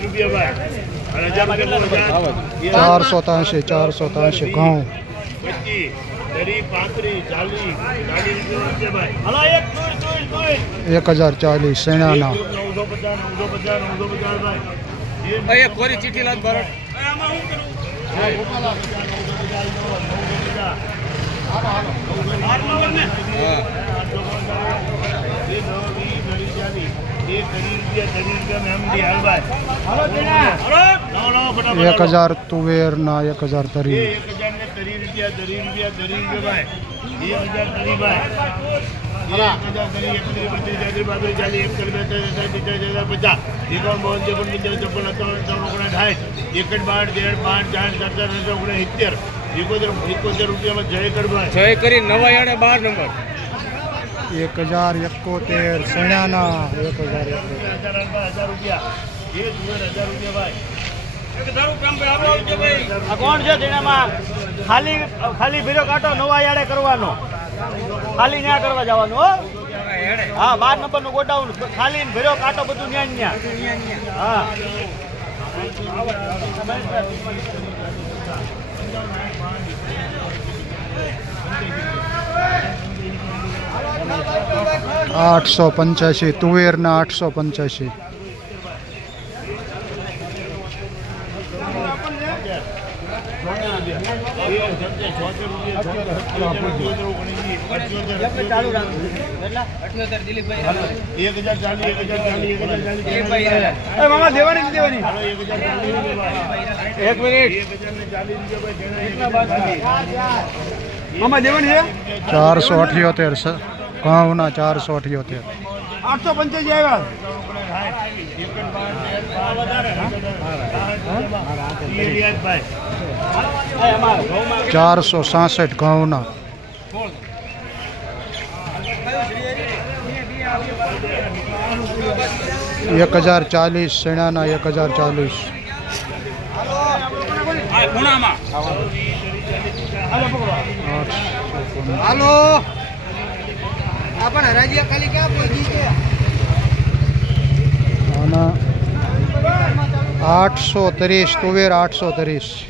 રૂપિયા ભાઈ હજાર રૂપિયા ચારસો ત્યાંશી ચારસો ત્યાંશી ઘઉં પચીસ ત્રીસ પાંત્રીસ ચાલીસ ચાલીસ રૂપિયા ભાઈ એક હજાર ચાલીસ શેણાના નવસો પચાસ નવસો પચાસ નવસો પચાસ ભાઈ. એક કોરી ચીઠી લાગ ભરત. એક હજાર તુવેરના એક હજાર તરી. એક હજાર રૂપિયા દરી રૂપિયા દરી રૂપિયા ભાઈ? એક હજાર દરી ભાઈ. એકડ બાર ચાર સત્તર અઢાર એકોતેર એકોતેર રૂપિયામાં જય કરભાઈ જય કરી નવા બાર નંબર. એક હજાર એકોતેર શેણાના એક હજાર એકોતેર. હજાર રૂપિયા. એક હજાર રૂપિયા ભાઈ. કોણ છે તેનામાં ખાલી ખાલી ભીરો કાંટો નવા યાડે કરવાનો? ખાલી ન્યા કરવા જવાનું, હો? હા, બાર નંબર ગોડાઉન, ખાલી ભીરો કાંટો બધું ન્યા ન્યા. હા. આઠસો પંચ્યાસી, તુવેરના આઠસો પંચ્યાસી એક હજાર ચાલીસ એક હજાર ચાલીસ એક હજાર ચાલીસ મામા દેવાની દેવાની હાલો, એક હજાર ચાલીસ રૂપિયા ભાઈ એક મિનિટ ચારસો અઠ્યોતેર સ- ઘઉંના ચારસો અઠ્યોતેર. આઠસો પંચ્યાસી આવ્યા. ચારસો સાસઠ ઘઉંના. એક હજાર ચાલીસ શેણાના એક હજાર ચાલીસ. હાલો. આપણ હરાજીયા ખાલી ક્યાં પહોંચી છે અને આઠસો ત્રીસ તુવેર આઠસો ત્રીસ.